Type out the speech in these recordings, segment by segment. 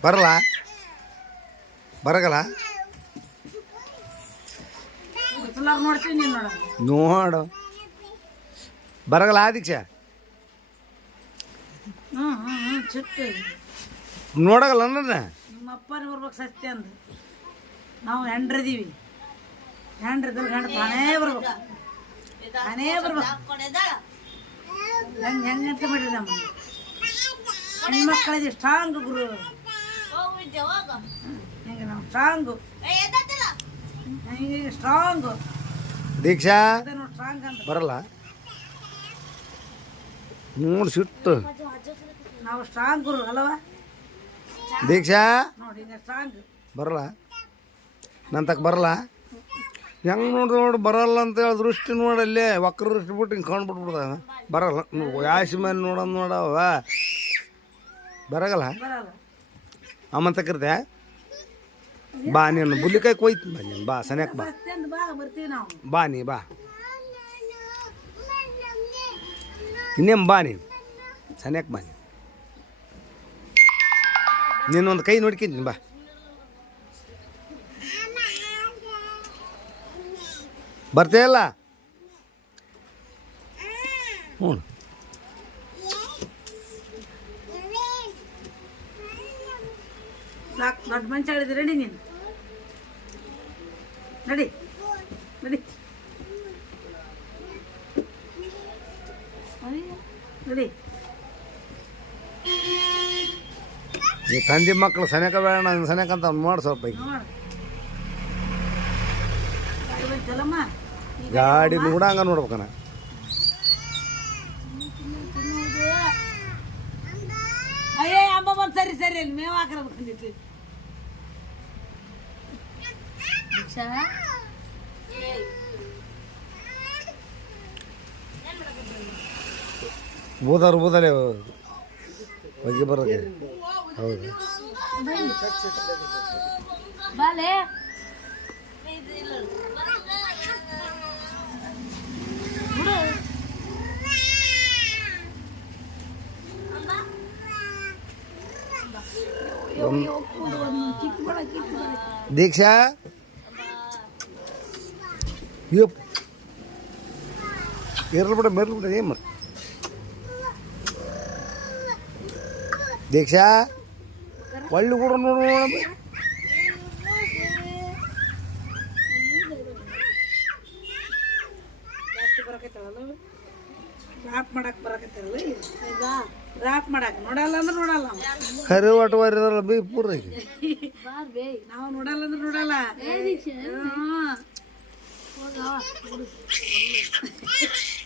ಬರಲ್ಲ ಬರಗಲ್ಲ ನೋಡು ಬರಗಲ್ಲ ದೀಕ್ಷಾ ನೋಡಗಲ್ಲ ನನ್ನ ನಿಮ್ಮ ಅಪ್ಪನ ಬರ್ಬೇಕು ಸತ್ಯ ಅಂದ ನಾವು ಹೆಂಡ್ರದೀವಿ ಹೆಂಡ್ರದಲ್ಲಿ ಗಂಡ ತಾನೇ ಬರ್ಬೇಕು ತಾನೇ ಬರ್ಬೇಕು ಹೆಂಗೆ ಹೆಂಗಂತ ಮಾಡಿರಿ ನಮ್ಮ ಹೆಣ್ಮಕ್ಳಿಗೆ ಸ್ಟ್ರಾಂಗ್ ಗುರು ಹೆಂಗೆ ನಾವು ಸ್ಟ್ರಾಂಗು ಹೆಂಗೆ ಸ್ಟ್ರಾಂಗು ದೀಕ್ಷಾ ಸ್ಟ್ರಾಂಗ್ ಅಂತ ಬರಲ್ಲ ನೋಡಿ ಸಿಟ್ಟು ನಾವು ಸ್ಟ್ರಾಂಗ್ ಗುರು ಅಲ್ಲವಾ ದೀಕ್ಷಾ ನೋಡಿ ಈಗ ಸ್ಟ್ರಾಂಗ್ ಬರಲ್ಲ ನನ್ನ ತಕ್ಕ ಬರಲ್ಲ ಹೆಂಗೆ ನೋಡಿ ಬರಲ್ಲ ಅಂತ ಹೇಳಿ ದೃಷ್ಟಿ ನೋಡಲ್ಲೇ ವಕ್ರ ದೃಷ್ಟಿ ಬಿಟ್ಟು ಹಿಂಗೆ ಕಾಣ್ಬಿಟ್ಬಿಡ್ದ ಬರಲ್ಲ ಯಾಸಿ ಮೇಲೆ ನೋಡೋದು ನೋಡವ ಬರಗಲ್ಲ ಬರಲ್ಲ ಅಮ್ಮನ ತಕ್ಕರ್ತೆ ಬಾ ನೀನು ಬುಲ್ಲಿಕಾಯಿ ಕೊಯ್ತು ಬಾ ನೀನು ಬಾ ಸನ್ಯಾಕ ಬಾ ಸತ್ಯ ಅಂದ ಬಾ ಬರ್ತೀವಿ ನಾವು ಬಾ ನೀ ಬಾ ಇನ್ನೇನು ಬಾ ನೀನು ಸನ್ಯಾಕ ಬಾ ನೀನೊಂದು ಕೈ ನೋಡ್ಕೊಂತೀನಿ ಬಾ ಬರ್ತೀಯಲ್ಲ ಹ್ಞೂ ದೊಡ್ಡ ಮಂಚ ಹೇಳಿದ್ರೆ ನಡಿ ನೀನು ನಡಿ ನಡಿ ನಡಿ ನೀ ತಂದೆ ಮಕ್ಕಳು ಸನ್ಯಾಕ ಬೇಡ ನಾನು ಸನ್ಯಾಕ ಅಂತ ಮಾಡಿ ಸ್ವಲ್ಪ ಈಗ ನೋಡು ಚಲಮ್ಮ ಗಾಡಿ ನೋಡಂಗ ನೋಡ್ಬೇಕನ ಅಯ್ಯೇ ಅಂಬ ಬಂದು ಸರಿ ಸರಿ ಅಲ್ಲಿ ಮೇವು ಹಾಕಿರೋದು ಬಂದಿತ್ತು ಊದಲೇ ಬಗ್ಗೆ ಬರೋದು ಹೌದು ಬಾಲೆ ದೀಕ್ಷಾ ಯಪ್ಪ ಇರ್ಲಿ ಬಿಡ ಮೆರ್ಲಿ ಬಿಡ ಏನು ಮಾಡಿ ದೀಕ್ಷಾ ಒಳ್ಳೆ ಕೂಡ ನೋಡು ನೋಡ ರಾಪ್ ಮಾಡಕ್ ಬರಕತ್ತಲ್ಲ ಈಗ ರಾಪ್ ಮಾಡಕ್ ನೋಡಲ್ಲ ಅಂದ್ರೆ ನೋಡಲ್ಲ ಕರಿ ಒಟ್ಟುವರಿದಲ್ಲ ಬಿ ಪೂರ ನಾವು ನೋಡಲ್ಲ ಅಂದ್ರೆ ನೋಡಲ್ಲ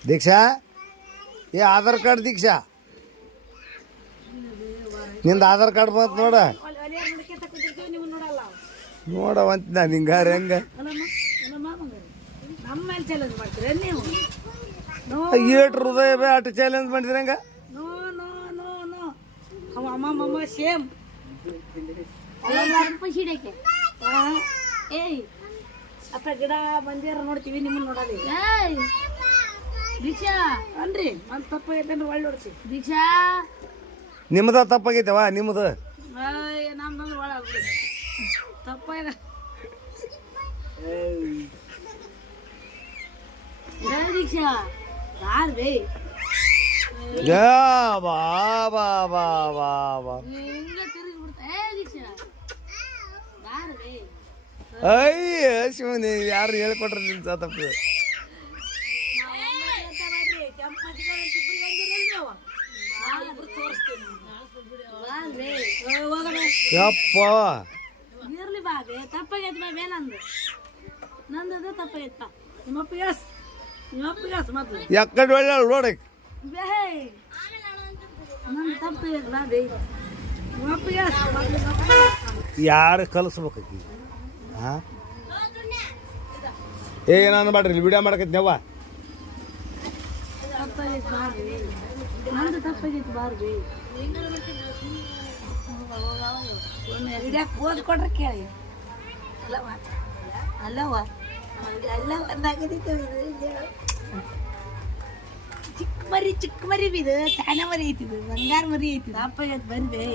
ದೀಕ್ಷಾ ಏ ಆಧಾರ್ ಕಾರ್ಡ್ ದೀಕ್ಷಾ ನಿಂದು ಆಧಾರ್ ಕಾರ್ಡ್ ಬಂತು ನೋಡ ನೋಡವಂತ ನಾನು ಹಿಂಗಾರ ಹೆಂಗ ನಮ್ಮ ಮೇಲೆ ಚಾಲೆಂಜ್ ಮಾಡ್ತೀರ ನೀವು ಏಟು ಹೃದಯ ಬೇ ಅಷ್ಟು ಚಾಲೆಂಜ್ ಮಾಡಿದ್ರೆ ಹೆಂಗ ನೋ ನೋ ನೋ ನೋ ಅವ ಅಮ್ಮ ಮಮ್ಮ ಸೇಮ್ ಏಯ್ ಅಪ್ಪ ಗಿಡ ಬಂದಿರ ನೋಡ್ತೀವಿ ನಿಮ್ಮನ್ನ ನೋಡಲ್ಲ ದೀಕ್ಷಾ ಅನ್ರಿ ಒಂದು ತಪ್ಪ ಐತಂದ್ರೆ ಒಳ್ಳೆ ನೋಡ್ತೀವಿ ದೀಕ್ಷಾ ನಿಮ್ಮದ ತಪ್ಪಾಗೈತವ ನಿಮ್ಮದು ನಮ್ದಂದ್ರೆ ಒಳ ತಪ್ಪ ದೀಕ್ಷಾ ಯಾರು ಬೇ ಯಾ ಬಾ ಬಾ ಬಾ ಬಾ ಬಾ ಹಿಂಗ ತಿರುಗಿ ಬಿಡ್ತಾ ದೀಕ್ಷಾ ಯಾರು ಬೇ ಅಯ್ಯ ಶಿವನಿ ಯಾರು ಹೇಳ್ಕೊಟ್ರ ನಿನ್ ತಪ್ಪು ಯಪ್ಪ ಇರ್ಲಿ ಬಾಬೆ ತಪ್ಪಾಗೈತೆ ಬಾ ಬೇ ನಂದು ತಪ್ಪಾಗೈತಪ್ಪ ನಿಮ್ಮಪ್ಪಿಗಾಸ್ ಮೊದ್ಲು ಎಕ್ಕಡೆ ಒಳ್ಳೆ ನೋಡಕ್ ಬೇ ನಂದು ತಪ್ಪಾಗೈತೆ ಬಾ ಬೇ ನಿಮ್ಮಪ್ಪಿಗಾಸ್ ಯಾರು ಕಲಿಸ್ಬೇಕಿ ಹಾಂ ಏ ನಾನು ಮಾಡ್ರಿ ವಿಡಿಯೋ ಮಾಡಕತ್ನೇವ ತಪ್ಪಾಗೈತೆ ಬಾರ್ಬಿ ನಂದು ತಪ್ಪಾಗೈತೆ ಬಾರ್ಬಿ ವಿಡಿಯೋ ಪೋಸ್ ಕೊಡ್ರೆ ಕೇಳಿ ಅಲ್ಲವ ಅಲ್ಲವ ಎಲ್ಲ ಒಂದಾಗದಿತ್ತು ಚಿಕ್ಕ ಮರಿ ಬಿದ್ದು ಚಾನ ಮರಿ ಐತಿದ್ದು ಬಂಗಾರ ಮರಿ ಐತಿದ್ದು ಅಪ್ಪ ಬಂದೆ